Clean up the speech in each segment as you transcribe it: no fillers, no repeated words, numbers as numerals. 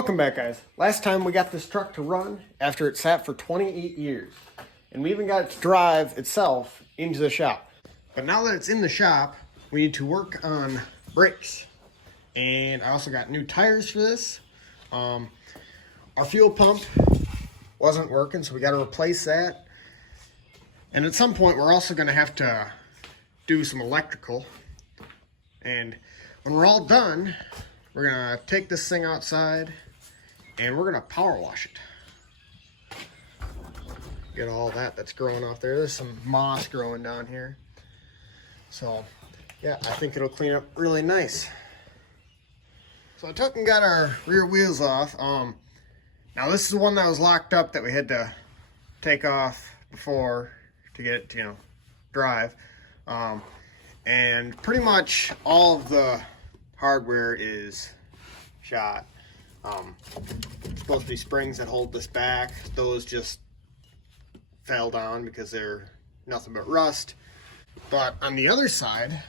Welcome back, guys. Last time we got this truck to run after it sat for 28 years. And we even got it to drive itself into the shop. But now that it's in the shop, we need to work on brakes. And I also got new tires for this. Our fuel pump wasn't working, so we got to replace that. And at some point, we're also going to have to do some electrical. And when we're all done, we're going to take this thing outside and we're going to power wash it. Get all that's growing off there. There's some moss growing down here. So, yeah, I think it'll clean up really nice. So I took and got our rear wheels off. Now this is the one that was locked up that we had to take off before to get it to, drive. And pretty much all of the hardware is shot. Supposed to be springs that hold this back. Those just fell down because they're nothing but rust. But on the other side,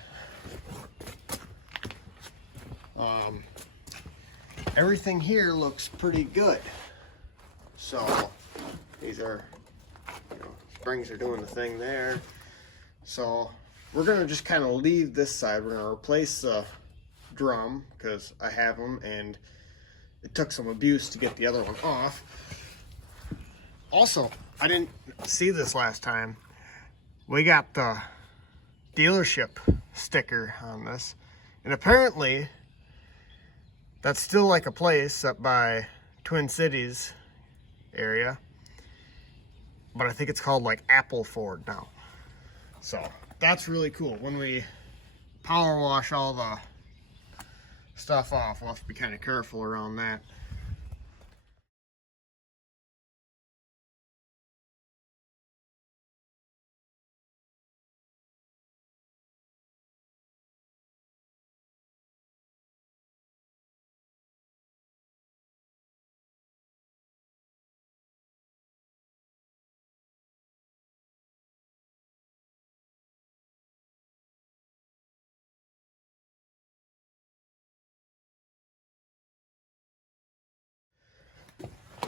everything here looks pretty good. So these are, springs are doing the thing there. So we're gonna just kind of leave this side. We're gonna replace the drum because I have them and it took some abuse to get the other one off. Also, I didn't see this last time. We got the dealership sticker on this, and apparently that's still like a place up by Twin Cities area, but I think it's called like Apple Ford now. So that's really cool. When we power wash all the stuff off, we'll have to be kind of careful around that.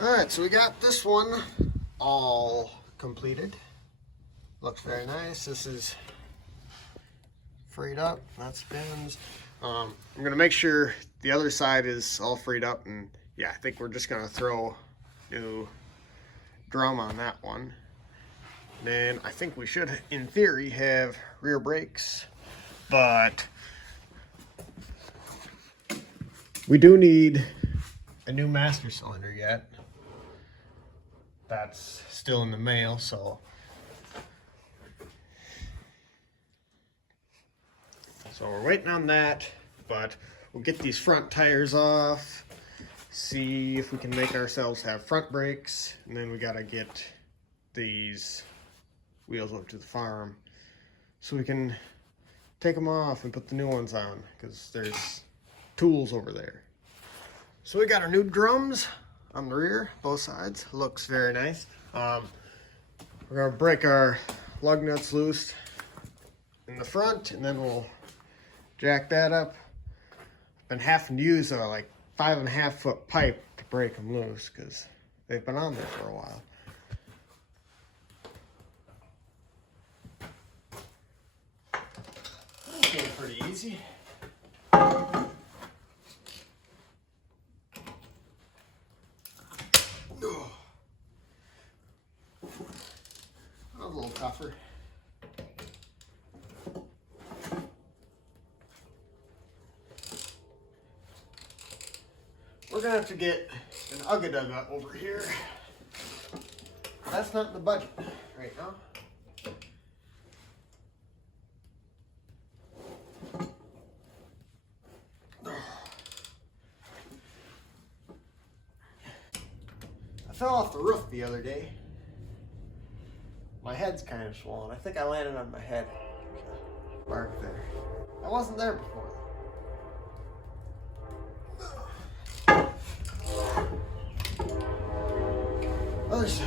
Alright, so we got this one all completed. Looks very nice. This is freed up. That spins. I'm going to make sure the other side is all freed up. And yeah, I think we're just going to throw new drum on that one. Then I think we should, in theory, have rear brakes. But we do need a new master cylinder yet. That's still in the mail, so we're waiting on that, but we'll get these front tires off, see if we can make ourselves have front brakes, and then we gotta get these wheels up to the farm so we can take them off and put the new ones on, because there's tools over there. So we got our new drums on the rear, both sides. Looks very nice. We're gonna break our lug nuts loose in the front, and then we'll jack that up. Been having to use a like 5.5 foot pipe to break them loose because they've been on there for a while. Okay, pretty easy. A little tougher. We're gonna have to get an ugga over here. That's not in the budget right now. I fell off the roof the other day. My head's kind of swollen. I think I landed on my head. There's a mark there. I wasn't there before. Other side.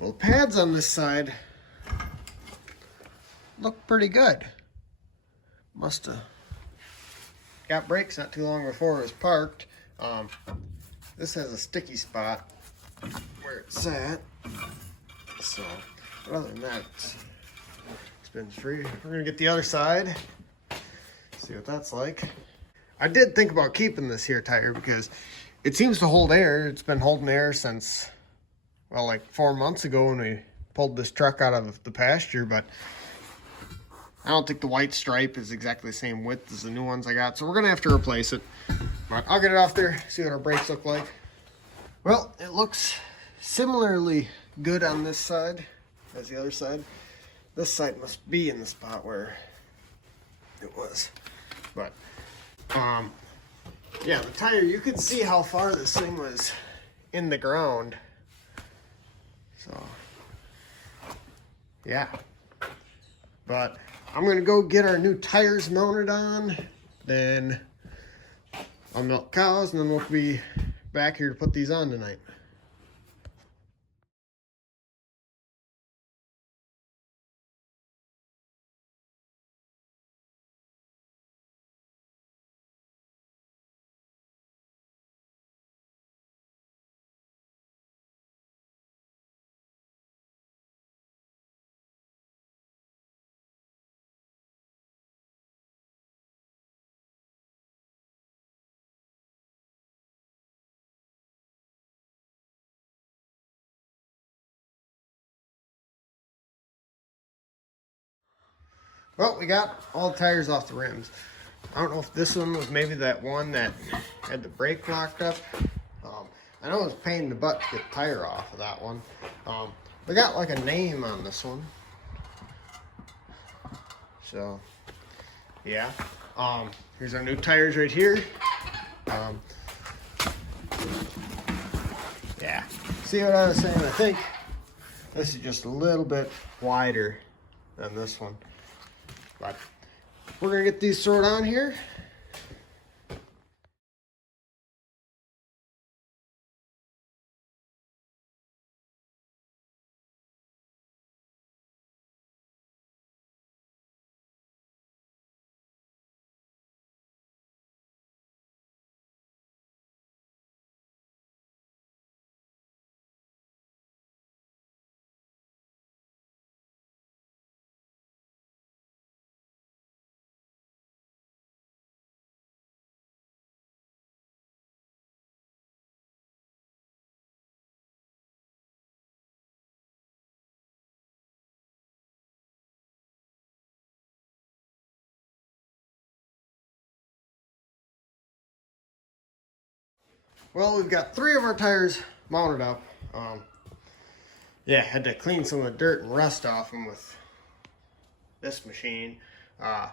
Well, the pads on this side look pretty good. Must have got brakes not too long before it was parked. This has a sticky spot where it's at. So, but other than that, it's been free. We're gonna get the other side, see what that's like. I did think about keeping this here tire because it seems to hold air. It's been holding air since, well, like 4 months ago when we pulled this truck out of the pasture, but I don't think the white stripe is exactly the same width as the new ones I got, so we're gonna have to replace it. But I'll get it off there, see what our brakes look like. Well, it looks similarly good on this side as the other side. This side must be in the spot where it was. But, yeah, the tire, you could see how far this thing was in the ground. So, yeah. But I'm gonna go get our new tires mounted on, then I'll milk cows, and then we'll be back here to put these on tonight. Well, we got all the tires off the rims. I don't know if this one was maybe that one that had the brake locked up. I know it was a pain in the butt to get the tire off of that one. We got like a name on this one. So, yeah. Here's our new tires right here. Yeah. See what I was saying? I think this is just a little bit wider than this one. But we're gonna get these sorted on here. Well, we've got 3 of our tires mounted up. Yeah, had to clean some of the dirt and rust off them with this machine. I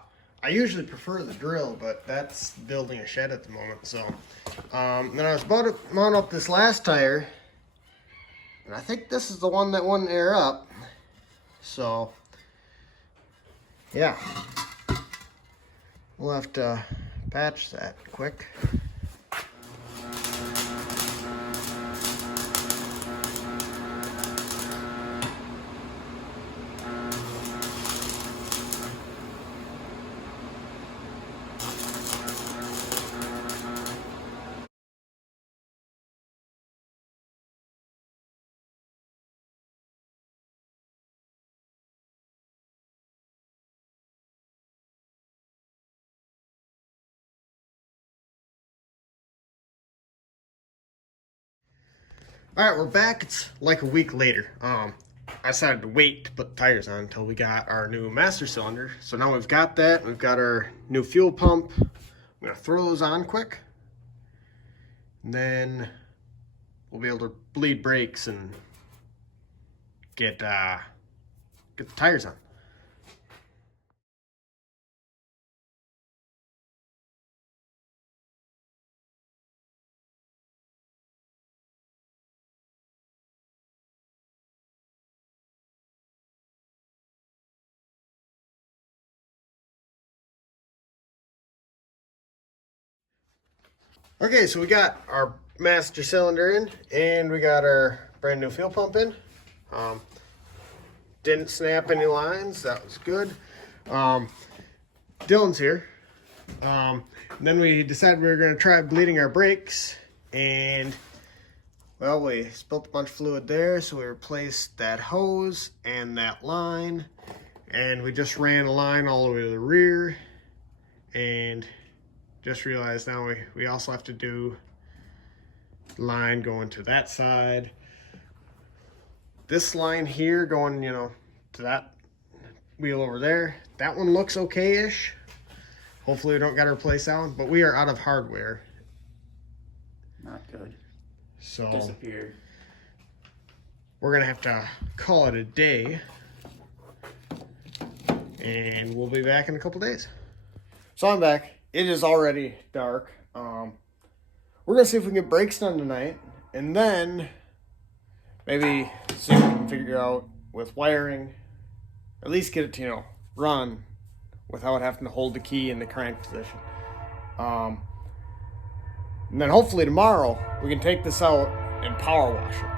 usually prefer the drill, but that's building a shed at the moment. So, then I was about to mount up this last tire, and I think this is the one that wouldn't air up. So, yeah, we'll have to patch that quick. All right, we're back. It's like a week later. I decided to wait to put the tires on until we got our new master cylinder. So now we've got that. We've got our new fuel pump. I'm gonna throw those on quick, and then we'll be able to bleed brakes and get the tires on. Okay, so we got our master cylinder in, and we got our brand new fuel pump in. Didn't snap any lines. That was good. Dylan's here. Then we decided we were going to try bleeding our brakes, and well, we spilled a bunch of fluid there, so we replaced that hose and that line, and we just ran a line all the way to the rear, and just realized now we also have to do line going to that side. This line here going, you know, to that wheel over there, that one looks okay-ish. Hopefully we don't got to replace that one, but we are out of hardware. Not good. So Disappeared. we're gonna have to call it a day, and we'll be back in a couple days. So I'm back. It is already dark. We're gonna see if we can get brakes done tonight, and then maybe see if we can figure out with wiring, at least get it to, you know, run without having to hold the key in the crank position. And then hopefully tomorrow we can take this out and power wash it.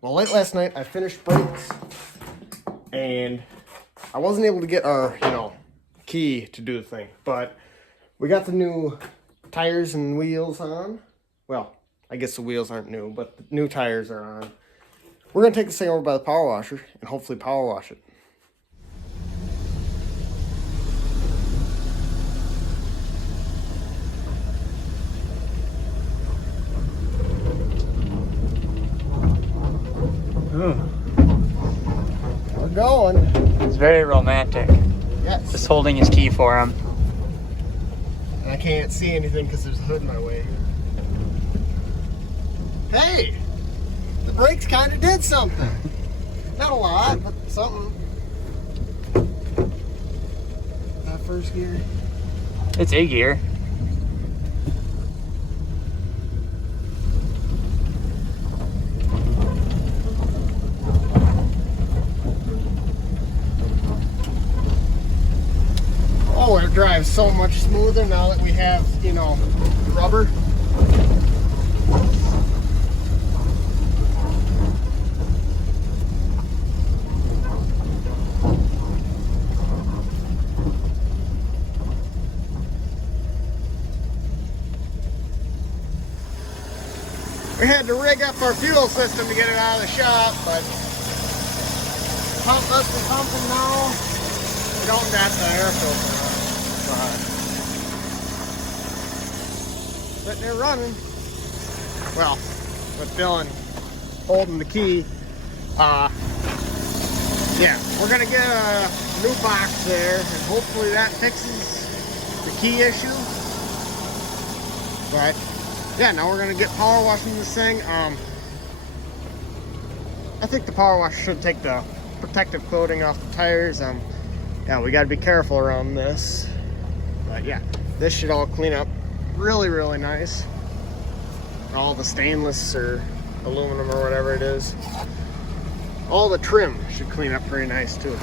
Well, late last night I finished brakes, and I wasn't able to get our, you know, key to do the thing, but we got the new tires and wheels on. Well, I guess the wheels aren't new, but the new tires are on. We're gonna take this thing over by the power washer and hopefully power wash it. We're going. It's very romantic. Yes. Just holding his key for him. And I can't see anything because there's a hood in my way. Hey! The brakes kind of did something. Not a lot, but something. That first gear. It's a gear. Oh, it drives so much smoother now that we have, you know, rubber. We had to rig up our fuel system to get it out of the shop, but pump must be pumping now. We don't got the air filter on. Sitting there running. Well, with Dylan holding the key. Yeah, we're gonna get a new box there, and hopefully that fixes the key issue. But yeah, now we're gonna get power washing this thing. I think the power wash should take the protective coating off the tires. Yeah, we gotta be careful around this. But yeah, this should all clean up really, really nice. All the stainless or aluminum or whatever it is. All the trim should clean up pretty nice too.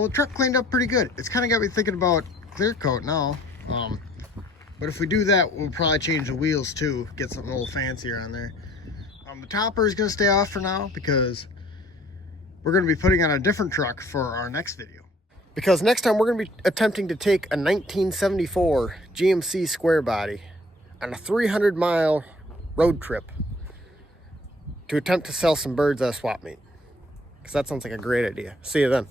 Well, the truck cleaned up pretty good. It's kind of got me thinking about clear coat now. But if we do that, we'll probably change the wheels too, get something a little fancier on there. The topper is going to stay off for now because we're going to be putting on a different truck for our next video. Because next time we're going to be attempting to take a 1974 GMC square body on a 300-mile road trip to attempt to sell some birds at a swap meet. Because that sounds like a great idea. See you then.